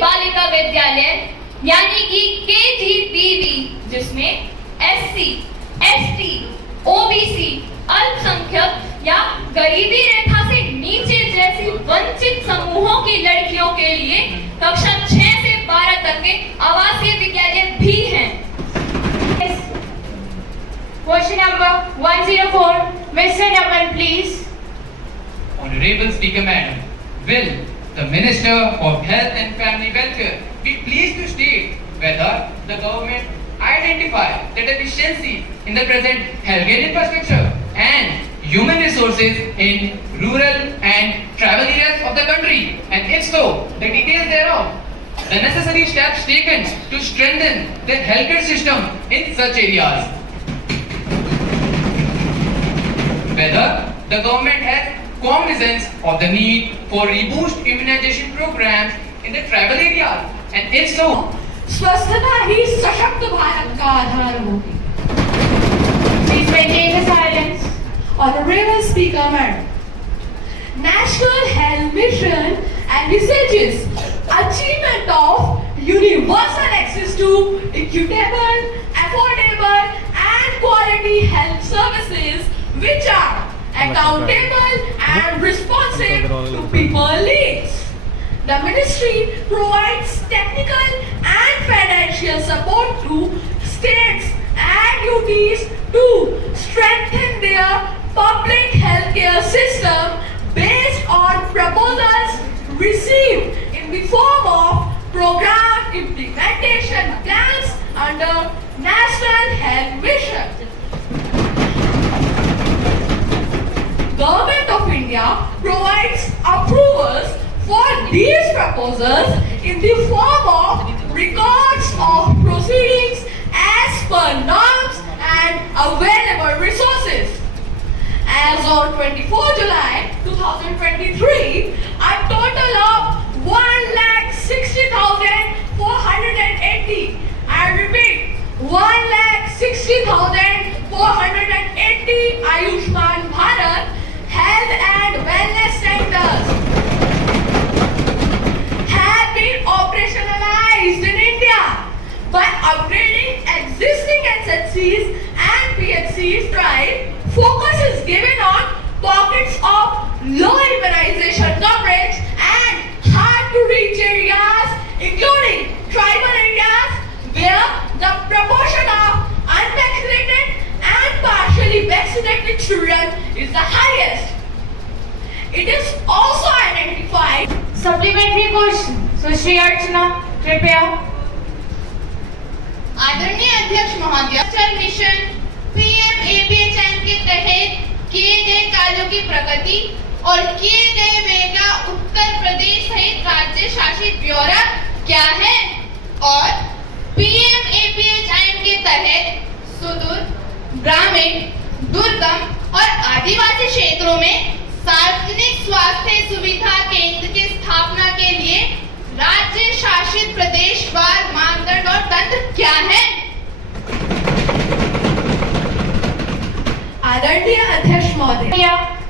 बालिका विद्यालय यानी कि KGBV, जिसमें SC, ST, OBC, अल्पसंख्यक या गरीबी रेखा से नीचे जैसी वंचित समूहों की लड़कियों के लिए कक्षा 6 से 12 तक के आवासीय विद्यालय भी हैं। Question number 104, Mr. Naman, please. Honorable Speaker Madam, will the Minister of Health and Family Welfare be pleased to state whether the government identified the deficiencies in the present healthcare infrastructure and human resources in rural and tribal areas of the country, and if so, the details thereof, the necessary steps taken to strengthen the healthcare system in such areas, whether the government has cognizance of the need for reboost immunization programs in the tribal areas, and if so, स्वस्थता ही सशक्त भारत का आधार होगी। Please maintain the silence. Honorable Speaker Madam, National Health Mission envisages achievement of universal access to equitable, affordable and quality health services which are accountable and responsive to people's needs. The ministry provides technical and financial support to states and UTs to strengthen their public healthcare system based on proposals received in the form of program implementation plans under National Health Mission. Government of India provides approvals for these proposals in the form of records of proceedings as per norms and available resources. As on 24 July 2023, a total of 1,60,480, I repeat, 1,60,480 Ayushman Bharat health and wellness centers have been operationalized in India. By upgrading existing SHCs and PHCs drive, focus is given on pockets of low immunization coverage and hard to reach areas, including tribal areas where the proportion of unvaccinated and partially vaccinated children is the highest. It is also identified. Supplementary question. Sushri Archana, prepare. आदरणीय अध्यक्ष महोदय, जल mission PMABHM के तहत किए गए कार्यों की प्रगति और किए गए व्यय का उत्तर प्रदेश सहित राज्य शासित ब्यौरा क्या है और PMABHM के तहत सुदूर, ग्रामीण, दुर्गम और आदिवासी क्षेत्रों में सार्वजनिक स्वास्थ्य सुविधा केंद्र की स्थापना के लिए राज्य शासित प्रदेशवार मानदंड और तंत्र क्या है? आदरणीय अध्यक्ष महोदय,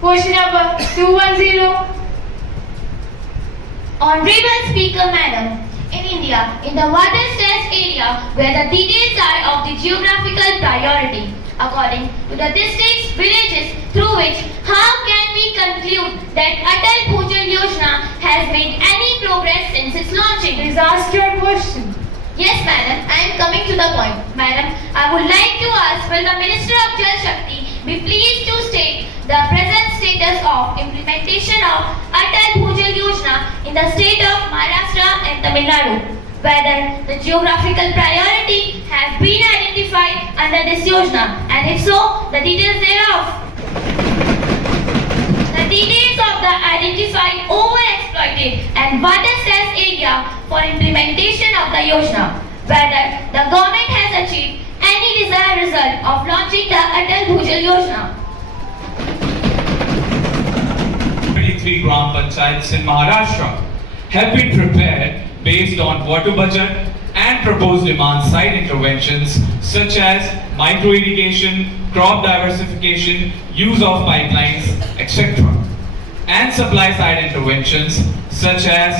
Question number 210. Honorable Speaker Madam, in India, in the water stressed area where the details are of the geographical priority, according to the districts, villages through which, how can we conclude that Atal Bhujal Yojana has made any progress since its launching? Please ask your question. Yes, madam, I am coming to the point. Madam, I would like to ask, will the Minister of Jal Shakti be pleased to state the present status of implementation of Atal Bhujal Yojana in the state of Maharashtra and Tamil Nadu? Whether the geographical priority has been identified under this Yojana, and if so, the details thereof. The details of the identified overexploited and water-stressed area for implementation of the Yojana. Whether the government has achieved any desired result of launching the Atal Bhujal Yojana. 23 Gram Panchayats in Maharashtra have been prepared based on water budget and proposed demand-side interventions such as micro-irrigation, crop diversification, use of pipelines, etc. And supply-side interventions such as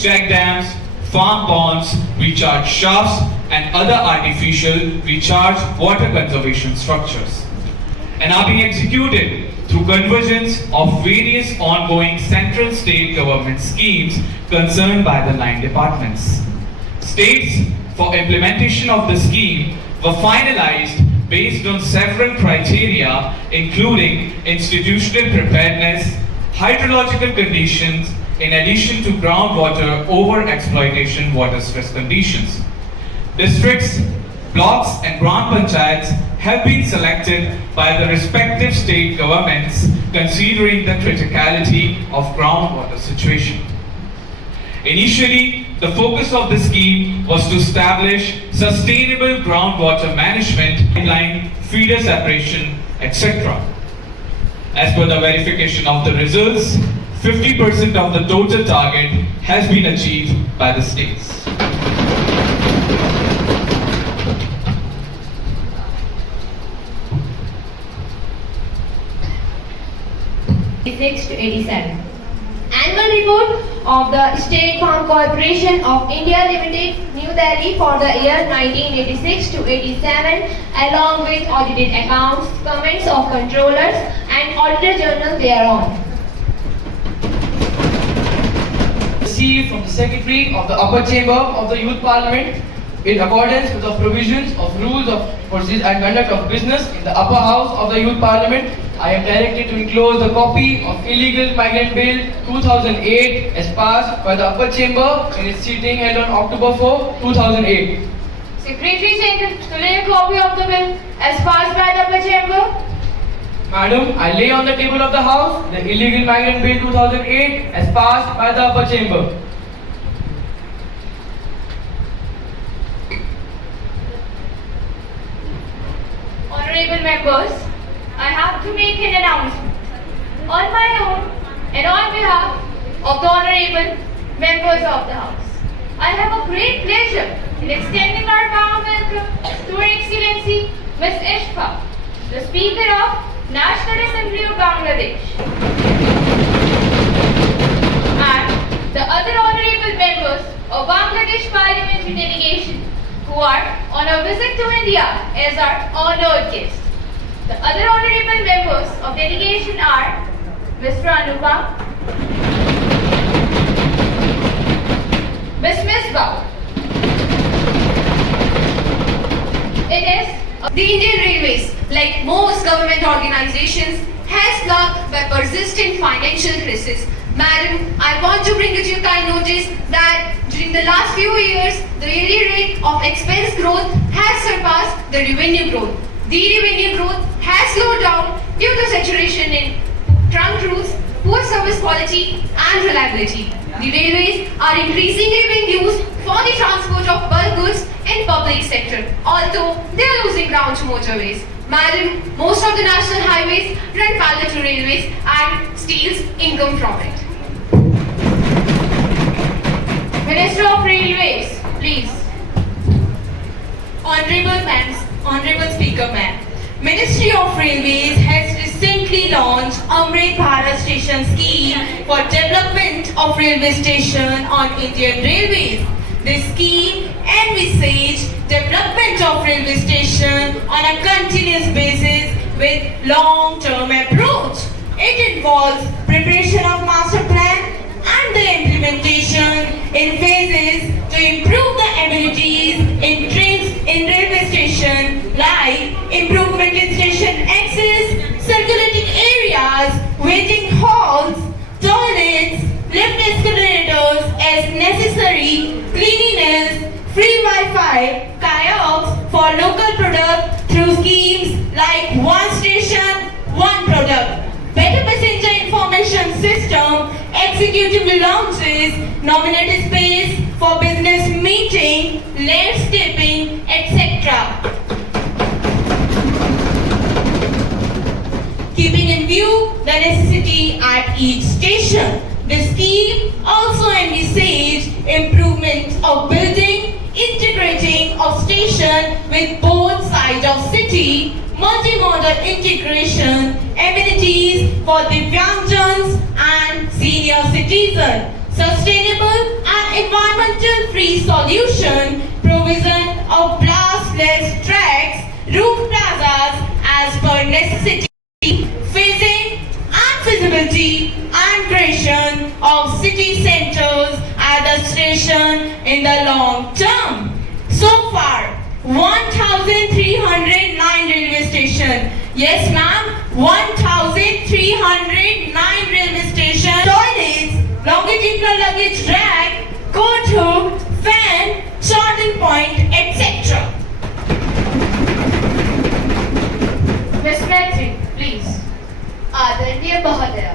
check dams, farm ponds, recharge shafts, and other artificial recharge water conservation structures, and are being executed through convergence of various ongoing central state government schemes concerned by the 9 departments. States for implementation of the scheme were finalized based on several criteria, including institutional preparedness, hydrological conditions, in addition to groundwater over-exploitation water stress conditions. Districts, blocks and Gram Panchayats have been selected by the respective state governments considering the criticality of groundwater situation. Initially, the focus of the scheme was to establish sustainable groundwater management, pipeline, feeder separation, etc. As per the verification of the results, 50% of the total target has been achieved by the states. To 87. Annual report of the State Farm Corporation of India Limited, New Delhi for the year 1986 to 87, along with audited accounts, comments of controllers and auditor journal thereon. Received from the Secretary of the Upper Chamber of the Youth Parliament in accordance with the provisions of rules of procedure and conduct of business in the Upper House of the Youth Parliament. I am directed to enclose the copy of Illegal Migrant Bill 2008 as passed by the Upper Chamber in its sitting held on October 4, 2008. Secretary Secretary, to lay a copy of the bill as passed by the upper chamber. Madam, I lay on the table of the House the Illegal Migrant Bill 2008 as passed by the Upper Chamber. Honorable members, I have to make an announcement. On my own and on behalf of the honorable members of the House, I have a great pleasure in extending our warm welcome to Her Excellency Ms. Ishfa, the Speaker of National Assembly of Bangladesh, and the other honorable members of Bangladesh Parliamentary delegation who are on a visit to India as our honored guests. The other honorable members of delegation are Mr. Anupam, Ms. Misbah. It is The Indian Railways, like most government organizations, has plagued by persistent financial crisis. Madam, I want to bring to your kind notice that during the last few years, the yearly rate of expense growth has surpassed the revenue growth. The revenue growth has slowed down due to saturation in trunk routes, poor service quality and reliability. The railways are increasingly being used for the transport of bulk goods in public sector, although they are losing ground to motorways. Madam, most of the national highways run parallel to railways and steals income from it. Minister of Railways, please. Honorable Speaker Ma'am, Ministry of Railways has recently launched Amrit Bharat Station Scheme for development of railway station on Indian Railways. This scheme envisages development of railway station on a continuous basis with long-term approach. It involves preparation of master plan and the implementation in phases to improve the amenities in trains in railway station like improvement in station access, circulating areas, waiting halls, toilets, lift escalators as necessary, cleanliness, free Wi-Fi, kiosks for local product through schemes like one station, one product, better passenger information system, executive lounges, nominated space for business meeting, landscaping, etc. Keeping in view the necessity at each station, the scheme also envisages improvement of building, integrating of station with both sides of city, multimodal integration, amenities for Divyangjans and senior citizens, sustainable and environmental free solution, provision of blastless tracks, roof plazas as per necessity, phasing and feasibility and creation of city centers at the station in the long term. So far, 1,309 railway station. Yes, ma'am, 1,309 railway station. Toilets, longitudinal luggage rack, coat hook, fan, charging point, etc. Miss Maitre, please. आदरणीय महोदय,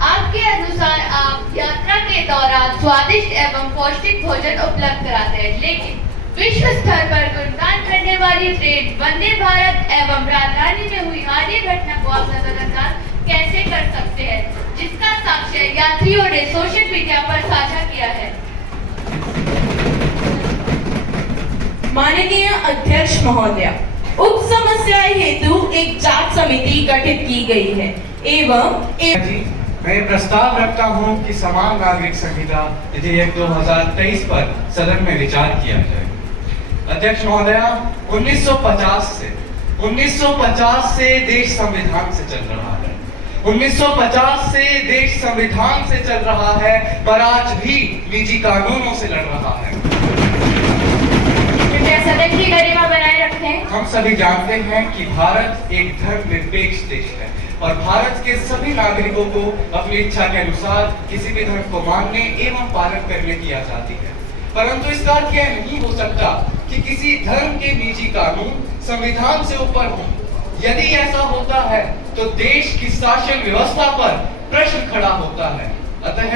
आपके अनुसार आप यात्रा के दौरान स्वादिष्ट एवं पौष्टिक भोजन उपलब्ध कराते हैं, लेकिन विश्व स्तर पर गुणगान करने वाली ट्रेन वंदे भारत एवं राजधानी में हुई हादसे घटना को आप नजरअंदाज कैसे कर सकते हैं, जिसका साक्ष्य यात्रियों ने सोशल मीडिया पर साझा किया है। माननीय अध्यक्ष महोदय, उप समस्या हेतु एक जांच समिति गठित की गई है एवं मैं प्रस्ताव रखता हूं कि समान नागरिक संहिता विधेयक 2023 पर सदन में विचार किया जाए। अध्यक्ष महोदया, 1950 से देश संविधान से चल रहा है। 1950 से देश संविधान से चल रहा है, पर आज भी निजी कानूनों से लड़ रहा है। सदन की गरिमा बनाए रखें। हम सभी जानते हैं कि भारत एक धर्मनिरपेक्ष देश है और भारत के सभी नागरिकों को अपनी इच्छा के अनुसार किसी भी धर्म को मानने एवं पालन करने की आजादी है। परंतु इसका अर्थ यह नहीं हो सकता कि किसी धर्म के निजी कानून संविधान से ऊपर हो। यदि ऐसा होता है तो देश की शासन व्यवस्था पर प्रश्न खड़ा होता है। अतः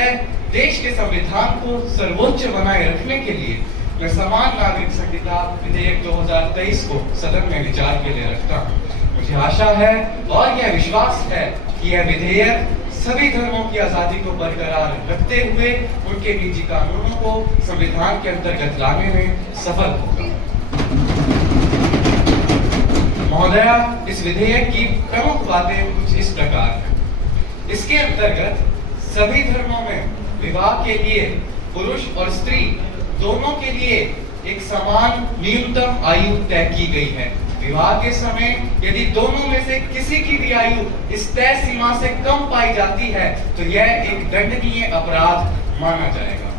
देश के संविधान को सर्वोच्च बनाए रखने के लिए मैं समान नागरिक संहिता विधेयक 2023 को सदन में विचार के लिए रखता हूँ। मुझे आशा है और यह विश्वास है कि यह विधेयक सभी धर्मों की आजादी को बरकरार रखते हुए उनके निजी कानूनों को संविधान के अंतर्गत लाने में सफल होगा। महोदया, इस विधेयक की प्रमुख बातें कुछ इस प्रकार हैं। इसके अंतर्गत सभी धर्मों में विवाह के लिए पुरुष और स्त्री दोनों के लिए एक समान न्यूनतम आयु तय की गई है। विवाह के समय यदि दोनों में से किसी की भी आयु इस तय सीमा से कम पाई जाती है तो यह एक दंडनीय अपराध माना जाएगा।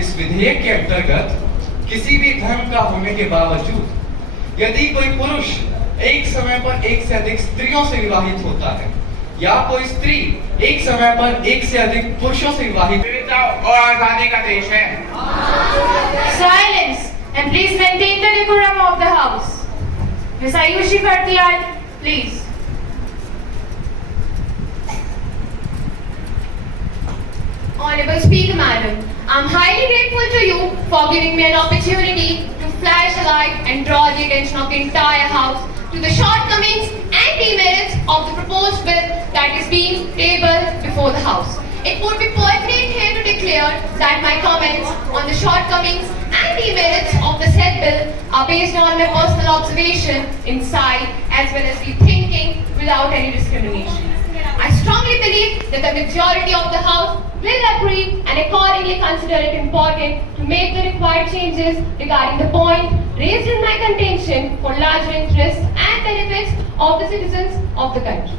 इस विधेयक के अंतर्गत किसी भी धर्म का होने के बावजूद यदि कोई पुरुष एक समय पर एक से अधिक स्त्रियों से विवाहित होता है या कोई स्त्री एक समय पर एक से अधिक पुरुषों से विवाहित और आजादी का देश है। Silence and please maintain the decorum of the house. Miss Ayushi Bhartiyal, please. Honorable Speaker, Madam, I'm highly grateful to you for giving me an opportunity to flash a light and draw the attention of the entire House to the shortcomings and demerits of the proposed bill that is being tabled before the House. It would be pertinent here to declare that my comments on the shortcomings and demerits of the said bill are based on my personal observation, insight, as well as the thinking without any discrimination. I strongly believe that the majority of the House will agree and accordingly consider it important to make the required changes regarding the point raised in my contention for larger interests and benefits of the citizens of the country.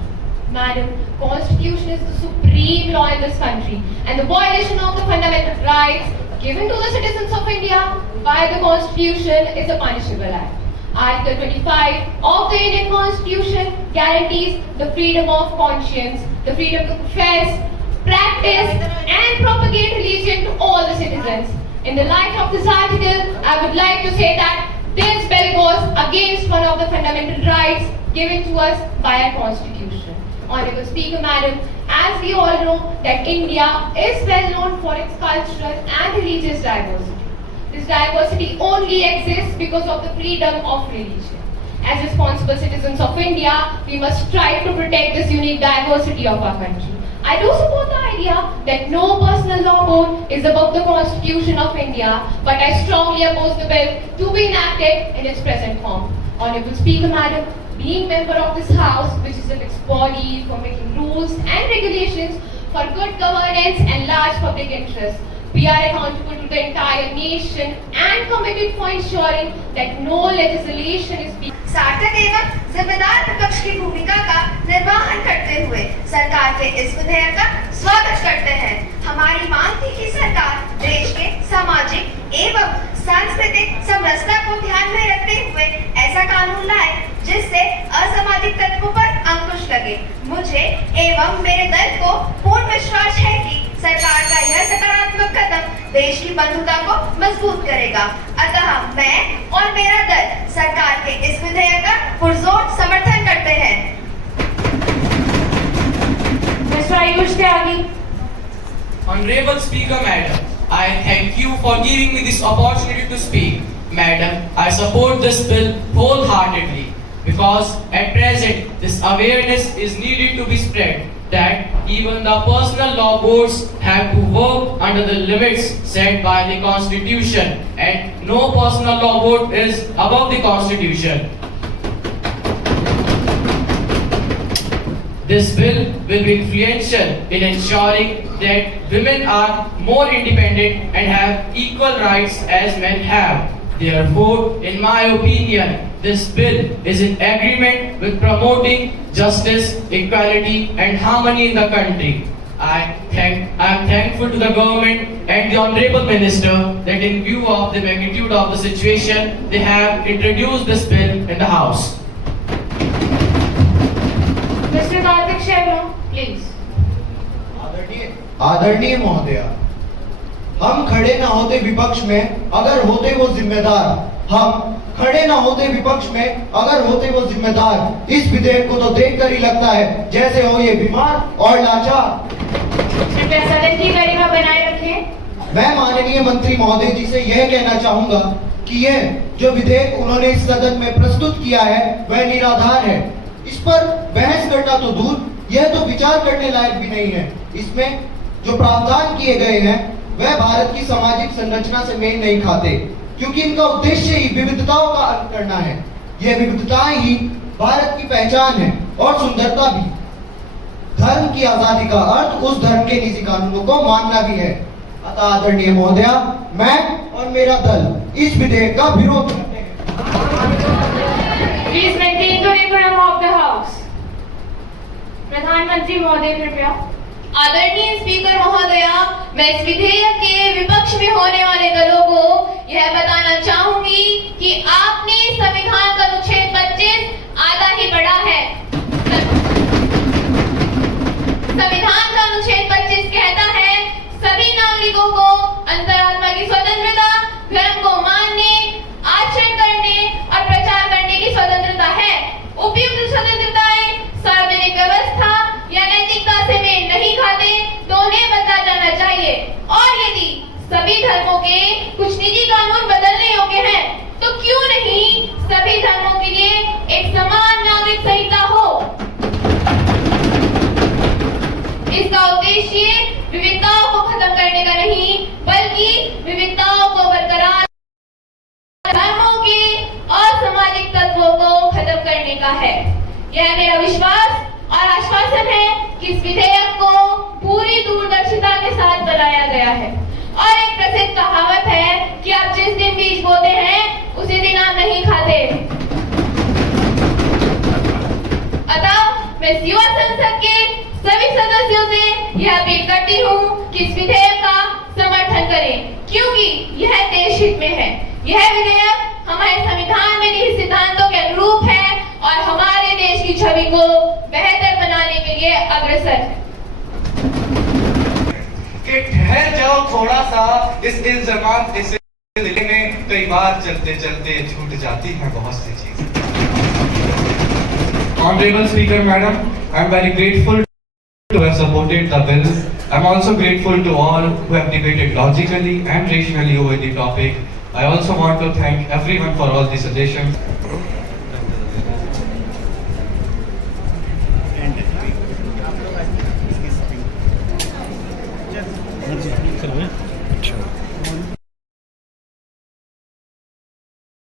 Madam, Constitution is the supreme law in this country and the violation of the fundamental rights given to the citizens of India by the Constitution is a punishable act. Article 25 of the Indian Constitution guarantees the freedom of conscience, the freedom to profess, practice and propagate religion to all the citizens. In the light of this article, I would like to say that this bill goes against one of the fundamental rights given to us by our Constitution. Honorable Speaker, Madam, as we all know that India is well known for its cultural and religious diversity. This diversity only exists because of the freedom of religion. As responsible citizens of India, we must strive to protect this unique diversity of our country. I do support the idea that no personal law code is above the Constitution of India, but I strongly oppose the bill to be enacted in its present form. Honorable Speaker, Madam, being member of this House, which is a fixed body for making rules and regulations for good governance and large public interest, We are accountable to the entire nation and committed for ensuring that no legislation is being सार्थक एवं जिम्मेदार विपक्ष की भूमिका का निर्वहन करते हुए सरकार के इस विधेयक का स्वागत करते हैं। हमारी मांग थी कि सरकार देश के सामाजिक एवं सांस्कृतिक समरसता को ध्यान में रखते हुए ऐसा कानून लाए जिससे असामाजिक तत्वों पर अंकुश लगे। मुझे एवं मेरे दल को पूर्ण विश्वास है कि सरकार का यह सकारात्मक कदम देश की बंधुता को मजबूत करेगा। अतः मैं और मेरा दल सरकार के इस विधेयक का पुरजोर समर्थन करते हैं। Mr. Ayush Tyagi. Honorable Speaker Madam, I thank you for giving me this opportunity to speak. Madam, I support this bill wholeheartedly because at present this awareness is needed to be spread that even the personal law boards have to work under the limits set by the Constitution and no personal law board is above the Constitution. This bill will be influential in ensuring that women are more independent and have equal rights as men have. Therefore, in my opinion, this bill is in agreement with promoting justice, equality and harmony in the country. I am thankful to the government and the Honorable Minister that in view of the magnitude of the situation, they have introduced this bill in the House. Mr. Karthik Sharma, please. आदरणीय महोदय, हम खड़े न होते विपक्ष में अगर होते वो जिम्मेदार, हम खड़े न होते विपक्ष में अगर होते वो जिम्मेदार। इस विधेयक को तो देखकर ही लगता है जैसे हो ये बीमार और लाचार। कृपया सदन की गरिमा बनाए रखें। मैं माननीय मंत्री महोदय जी से यह कहना चाहूंगा कि यह जो विधेयक उन्होंने इस सदन में प्रस्तुत किया है वह निराधार है। इस पर बहस करना तो दूर, यह तो विचार करने लायक भी नहीं है। इसमें जो प्रावधान किए गए हैं वह भारत की सामाजिक संरचना से मेल नहीं खाते, क्योंकि इनका उद्देश्य ही विविधताओं का अंत करना है। यह विविधताएं ही भारत की पहचान है और सुंदरता भी। धर्म की आजादी का अर्थ उस धर्म के निजी कानूनों को मानना भी है। अतः आदरणीय महोदया, मैं और मेरा दल इस विधेयक का विरोध करते हैं। Please maintain the decorum of the house. प्रधानमंत्री महोदय कृपया। आदरणीय स्पीकर महोदया, मैं इस विधेयक के विपक्ष में होने वाले दलों को यह बताना चाहूंगी कि आपने संविधान का अनुच्छेद 25 आधा ही पढ़ा है। संविधान का अनुच्छेद 25 कहता है सभी नागरिकों को अंतरात्मा की स्वतंत्रता, धर्म को मानने, आचरण करने और प्रचार करने की स्वतंत्रता है। उपयुक्त स्वतंत्रताएं सार्वजनिक व्यवस्था या नैतिकता से मेल नहीं खाते तो उन्हें बदला जाना चाहिए, और यदि सभी धर्मों के कुछ निजी कानून बदलने योग्य हैं तो क्यों नहीं सभी धर्मों के लिए एक समान नागरिक संहिता हो। इसका उद्देश्य विविधताओं को खत्म करने का नहीं बल्कि विविधताओं को बरकरार, धर्मों के और सामाजिक तत्वों को खत्म करने का है। यह मेरा विश्वास और आश्वासन है कि इस विधेयक को पूरी दूरदर्शिता के साथ बनाया गया है। और एक प्रसिद्ध कहावत है कि आप जिस दिन बीज बोते हैं उसी दिन आप नहीं खाते। अतः मैं युवा संसद के सभी सदस्यों से यह अपील करती हूँ कि इस विधेयक का समर्थन करें, क्योंकि यह देश हित में है। यह विधेयक हमारे संविधान में निहित सिद्धांतों के अनुरूप है और हमारे देश की छवि को बेहतर बनाने के लिए अग्रसर है। कि ठहर जाओ थोड़ा सा, इस इल्जामात इस दिल में कई बार चलते चलते छूट जाती हैं बहुत सी चीजें। Honorable Speaker Madam, I am very grateful to have supported the bill. I am also grateful to all who have debated logically and rationally over the topic. I also want to thank everyone for all the suggestions.